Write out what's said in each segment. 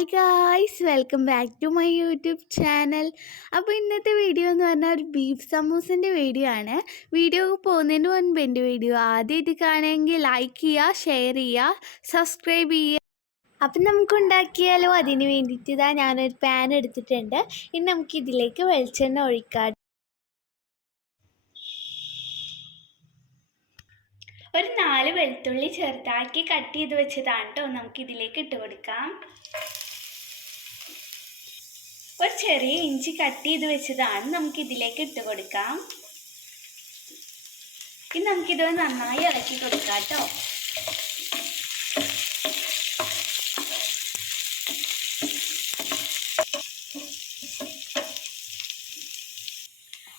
Hi guys, welcome back to my YouTube channel. അപ്പോൾ ഇന്നത്തെ video എന്ന് പറഞ്ഞാൽ ഒരു ബീഫ് സമൂസിൻ്റെ വീഡിയോ ആണ്. വീഡിയോ പോകുന്നതിന് മുൻപ് എൻ്റെ വീഡിയോ ആദ്യം ഇത് കാണുമെങ്കിൽ ലൈക്ക് ചെയ്യുക, ഷെയർ ചെയ്യുക, സബ്സ്ക്രൈബ് ചെയ്യുക. അപ്പം നമുക്ക് ഉണ്ടാക്കിയാലോ? അതിന് വേണ്ടിയിട്ട് ഇതാ ഞാനൊരു പാൻ എടുത്തിട്ടുണ്ട്. ഇനി നമുക്കിതിലേക്ക് വെളിച്ചെണ്ണ ഒഴിക്കാം. ഒരു 4 വെളുത്തുള്ളി ചെറുതാക്കി കട്ട് ചെയ്ത് വെച്ചതാണ് കേട്ടോ. നമുക്കിതിലേക്ക് ഇട്ട് കൊടുക്കാം. ഒരു ചെറിയ ഇഞ്ചി കട്ട് ചെയ്ത് വെച്ചതാണ് നമുക്കിതിലേക്ക് ഇട്ട് കൊടുക്കാം. ഇനി നമുക്കിത് നന്നായി ഇളക്കി കൊടുക്കാം കേട്ടോ.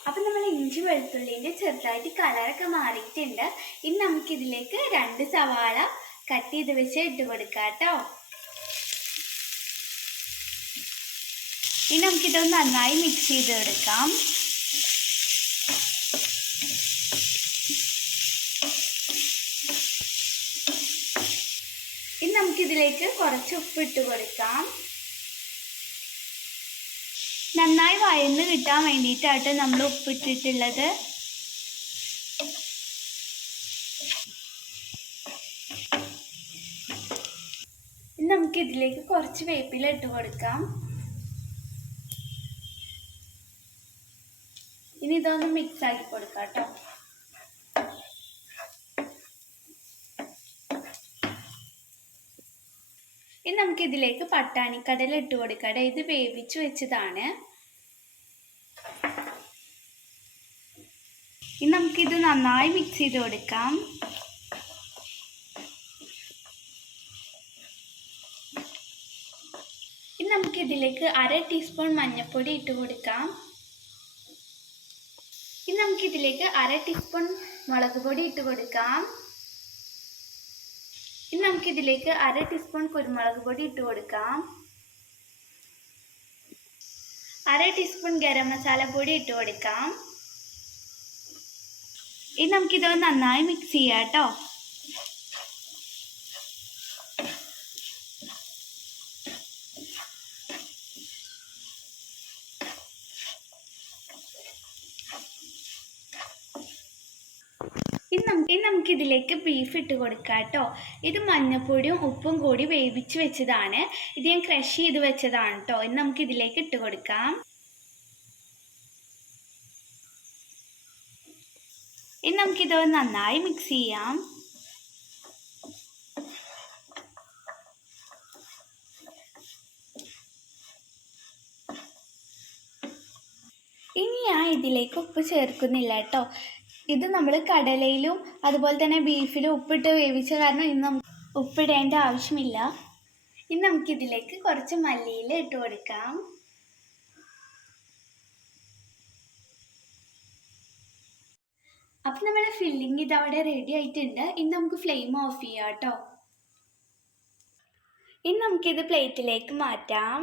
അപ്പം നമ്മൾ ഇഞ്ചി വെളുത്തുള്ളിൻ്റെ ചെറുതായിട്ട് കളറൊക്കെ മാറിയിട്ടുണ്ട്. ഇനി നമുക്കിതിലേക്ക് 2 സവാള കട്ട് ചെയ്ത് വെച്ച് ഇട്ട് കൊടുക്കാം കേട്ടോ. ഇനി നമുക്കിതൊന്ന് നന്നായി മിക്സ് ചെയ്ത് എടുക്കാം. ഇനി നമുക്കിതിലേക്ക് കുറച്ച് ഉപ്പ് ഇട്ട് കൊടുക്കാം. നന്നായി വഴന്ന് കിട്ടാൻ വേണ്ടിയിട്ടാട്ടോ നമ്മൾ ഉപ്പിട്ടിട്ടുള്ളത്. ഇനി നമുക്കിതിലേക്ക് കുറച്ച് വേപ്പില ഇട്ട് കൊടുക്കാം. ഇനി ഇതൊന്ന് മിക്സ് ആക്കി കൊടുക്കാം കേട്ടോ. ഇനി നമുക്കിതിലേക്ക് പട്ടാണിക്കടല ഇട്ട് കൊടുക്കാം. ഇത് വേവിച്ച് വെച്ചതാണ്. ഇനി നമുക്കിത് നന്നായി മിക്സ് ചെയ്ത് കൊടുക്കാം. ഇനി നമുക്കിതിലേക്ക് 1/2 ടീസ്പൂൺ മഞ്ഞൾപ്പൊടി ഇട്ട് കൊടുക്കാം. ഇനി നമുക്കിതിലേക്ക് 1/2 ടീസ്പൂൺ മുളക് പൊടി ഇട്ട് കൊടുക്കാം. ഇനി നമുക്കിതിലേക്ക് 1/2 ടീസ്പൂൺ കുരുമുളക് പൊടി ഇട്ട് കൊടുക്കാം. 1/2 ടീസ്പൂൺ ഗരം മസാല പൊടി ഇട്ട് കൊടുക്കാം. ഇനി നമുക്കിത് നന്നായി മിക്സ് ചെയ്യാം കേട്ടോ. ഇനി നമുക്കിതിലേക്ക് ബീഫ് ഇട്ട് കൊടുക്കാം കേട്ടോ. ഇത് മഞ്ഞൾപ്പൊടിയും ഉപ്പും കൂടി വേവിച്ച് വെച്ചതാണ്. ഇത് ഞാൻ ക്രഷ് ചെയ്ത് വെച്ചതാണ് കേട്ടോ. ഇനി നമുക്കിതിലേക്ക് ഇട്ട് കൊടുക്കാം. ഇനി നമുക്കിത് നന്നായി മിക്സ് ചെയ്യാം. ഇനി ഞാൻ ഇതിലേക്ക് ഉപ്പ് ചേർക്കുന്നില്ല കേട്ടോ. ഇത് നമ്മൾ കടലയിലും അതുപോലെ തന്നെ ബീഫിലും ഉപ്പിട്ട് വേവിച്ച കാരണം ഇന്ന് നമുക്ക് ഉപ്പിടേണ്ട ആവശ്യമില്ല. ഇനി നമുക്കിതിലേക്ക് കുറച്ച് മല്ലിയില ഇട്ട് കൊടുക്കാം. അപ്പം നമ്മുടെ ഫില്ലിങ് ഇതവിടെ റെഡി ആയിട്ടുണ്ട്. ഇനി നമുക്ക് ഫ്ലെയിം ഓഫ് ചെയ്യാം കേട്ടോ. ഇനി നമുക്കിത് പ്ലേറ്റിലേക്ക് മാറ്റാം.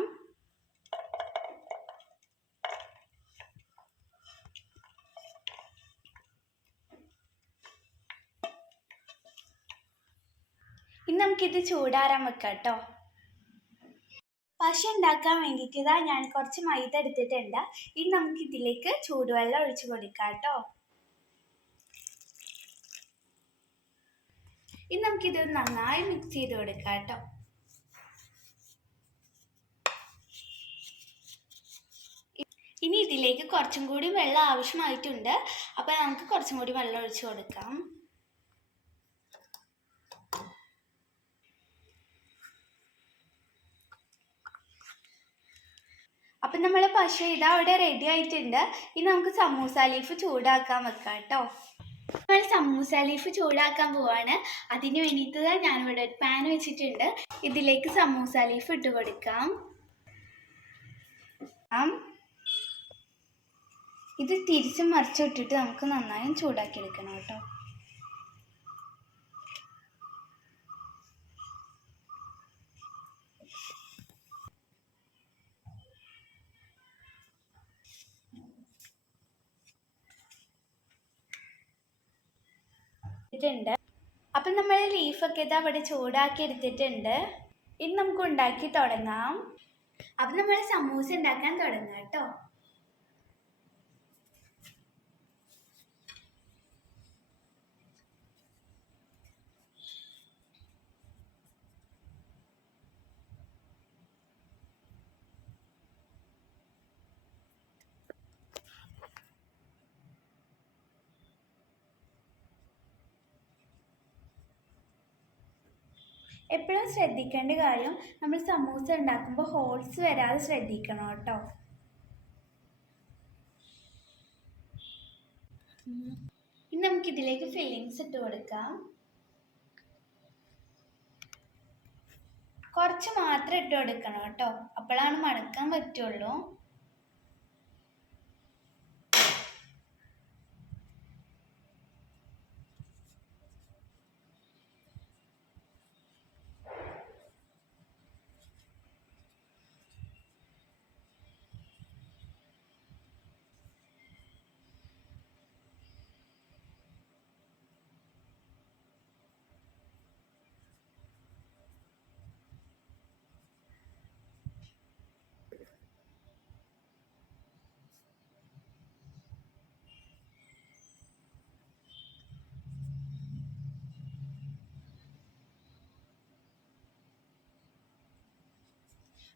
ഇനി നമുക്കിത് ചൂടാറാൻ വെക്കാം കേട്ടോ. പശ ഉണ്ടാക്കാൻ വേണ്ടിയിട്ട് ഇതാ ഞാൻ കുറച്ച് മൈദ എടുത്തിട്ടുണ്ട്. ഇനി നമുക്കിതിലേക്ക് ചൂടുവെള്ളം ഒഴിച്ചു കൊടുക്കാം കേട്ടോ. ഇനി നമുക്കിത് നന്നായി മിക്സ് ചെയ്ത് കൊടുക്കാം കേട്ടോ. ഇനി ഇതിലേക്ക് കുറച്ചും കൂടി വെള്ളം ആവശ്യമായിട്ടുണ്ട്. അപ്പോൾ നമുക്ക് കുറച്ചും കൂടി വെള്ളം ഒഴിച്ചു കൊടുക്കാം. അപ്പം നമ്മൾ പശ ഇതാ അവിടെ റെഡി ആയിട്ടുണ്ട്. ഇനി നമുക്ക് സമൂസ ലീഫ് ചൂടാക്കാൻ വെക്കാം കേട്ടോ. നമ്മൾ സമൂസ ലീഫ് ചൂടാക്കാൻ പോവാണ്. അതിന് വേണ്ടിയിട്ട് ഞാനിവിടെ ഒരു പാൻ വെച്ചിട്ടുണ്ട്. ഇതിലേക്ക് സമൂസ ലീഫ് ഇട്ട് കൊടുക്കാം. ഇത് തിരിച്ച് മറിച്ചിട്ടിട്ട് നമുക്ക് നന്നായി ചൂടാക്കി എടുക്കണം കേട്ടോ. അപ്പം നമ്മൾ ലീഫൊക്കെ ഇതാ അവിടെ ചൂടാക്കി എടുത്തിട്ടുണ്ട്. ഇനി നമുക്ക് ഉണ്ടാക്കി തുടങ്ങാം. അപ്പം നമ്മൾ സമൂസ ഉണ്ടാക്കാൻ തുടങ്ങാം കേട്ടോ. എപ്പോഴും ശ്രദ്ധിക്കേണ്ട കാര്യം, നമ്മൾ സമൂസ ഉണ്ടാക്കുമ്പോൾ ഹോൾസ് വരാതെ ശ്രദ്ധിക്കണം കേട്ടോ. ഇനി നമുക്കിതിലേക്ക് ഫില്ലിങ്സ് ഇട്ട് കൊടുക്കാം. കുറച്ച് മാത്രം ഇട്ട് കൊടുക്കണം കേട്ടോ, അപ്പോഴാണ് മടക്കാൻ പറ്റുള്ളൂ.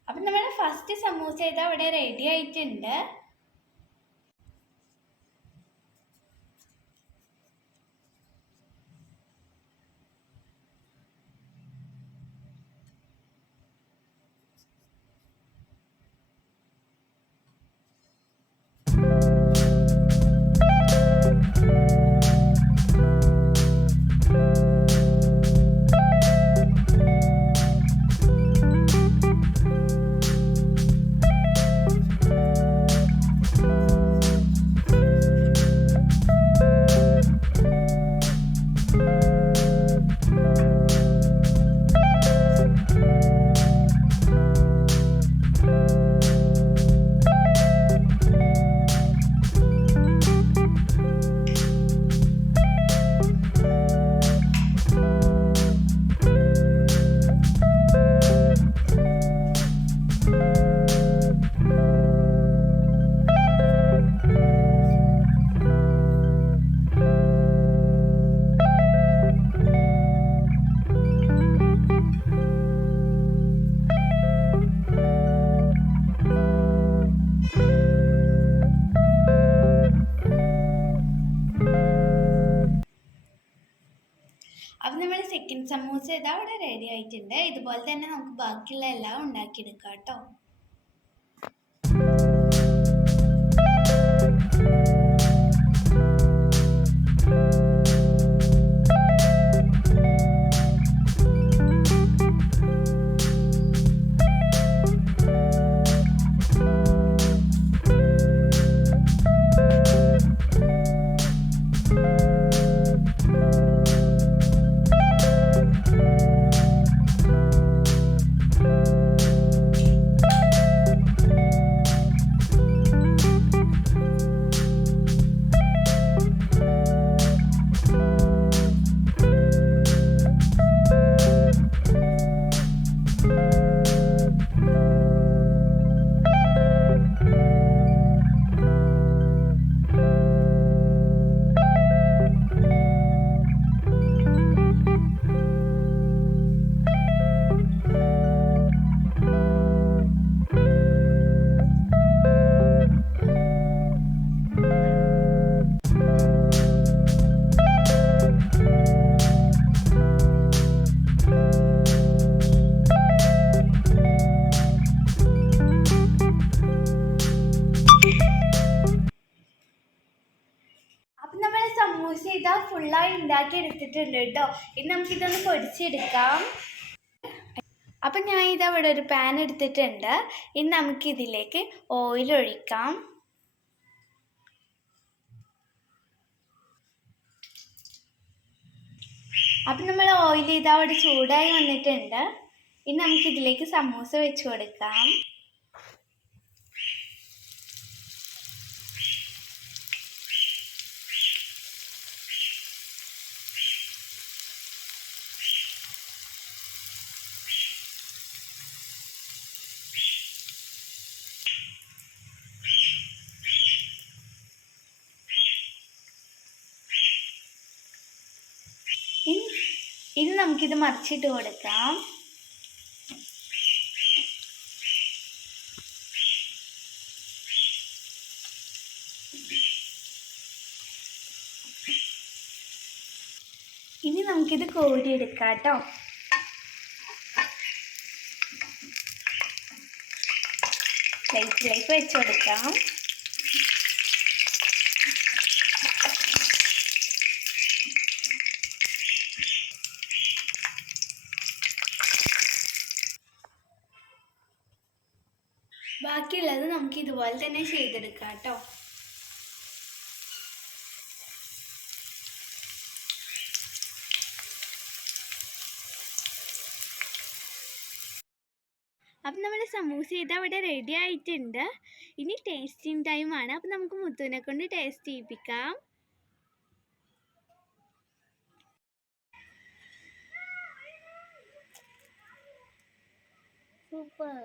അപ്പം നമ്മുടെ ഫസ്റ്റ് സമൂസ ഇതാ ഇവിടെ റെഡി ആയിട്ടുണ്ട്. അപ്പം നമ്മൾ സെക്കൻഡ് സമൂസ ഇതാ ഇവിടെ റെഡി ആയിട്ടുണ്ട്. ഇതുപോലെ തന്നെ നമുക്ക് ബാക്കിയുള്ള എല്ലാം ഉണ്ടാക്കിയെടുക്കാം കേട്ടോ. സമൂസ ഇതാ ഫുള്ളായി ഉണ്ടാക്കി എടുത്തിട്ടുണ്ട് കേട്ടോ. ഇനി നമുക്കിതൊന്ന് പൊരിച്ചെടുക്കാം. അപ്പം ഞാൻ ഇതാ ഇവിടെ ഒരു പാൻ എടുത്തിട്ടുണ്ട്. ഇനി നമുക്കിതിലേക്ക് ഓയിൽ ഒഴിക്കാം. അപ്പം നമ്മൾ ഓയിൽ ഇതാ അവിടെ ചൂടായി വന്നിട്ടുണ്ട്. ഇനി നമുക്കിതിലേക്ക് സമൂസ വെച്ച് കൊടുക്കാം. ഇനി നമുക്കിത് മറിച്ചിട്ട് കൊടുക്കാം. ഇനി നമുക്കിത് കോരിയെടുക്കാം കേട്ടോ. പ്ലേറ്റിലേക്ക് വെച്ച് കൊടുക്കാം. ബാക്കിയുള്ളത് നമുക്ക് ഇതുപോലെ തന്നെ ചെയ്തെടുക്കാം കേട്ടോ. അപ്പം നമ്മുടെ സമൂസ ഇത് അവിടെ റെഡി ആയിട്ടുണ്ട്. ഇനി ടേസ്റ്റിംഗ് ടൈമാണ്. അപ്പം നമുക്ക് മുത്തുവിനെ കൊണ്ട് ടേസ്റ്റ് ചെയ്യിപ്പിക്കാം. സൂപ്പർ.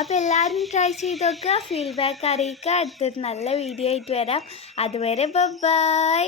അപ്പോൾ എല്ലാവരും ട്രൈ ചെയ്ത് നോക്കുക, ഫീഡ്ബാക്ക് അറിയിക്കുക. അടുത്തൊരു നല്ല വീഡിയോ ആയിട്ട് വരാം. അതുവരെ ബൈ.